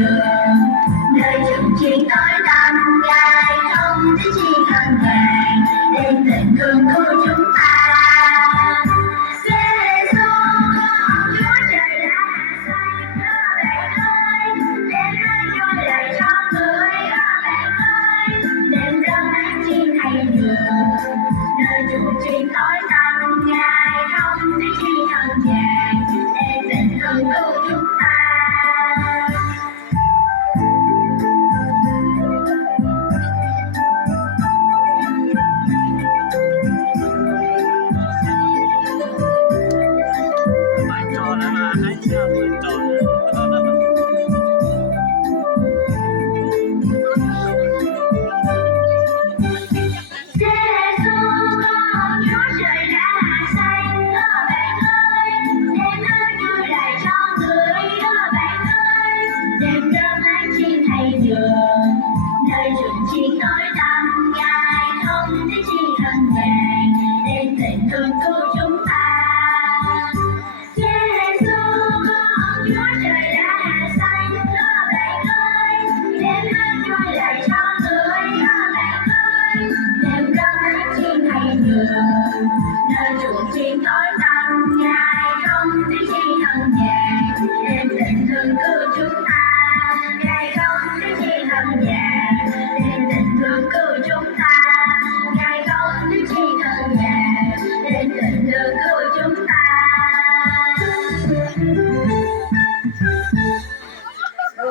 đường, nơi chung chỉ tối tăm ngày không thấy chi thân ngài để tình thương của chúng ta. Giê-xu con Chúa trời đã sanh, bạn ơi, đêm nay vui lại cho người, bạn ơi, đêm răng ánh chiên hay đường, nơi chung chỉ tối tăm ngài không thấy chi thân ngài để tình thương của chúng ta. Đêm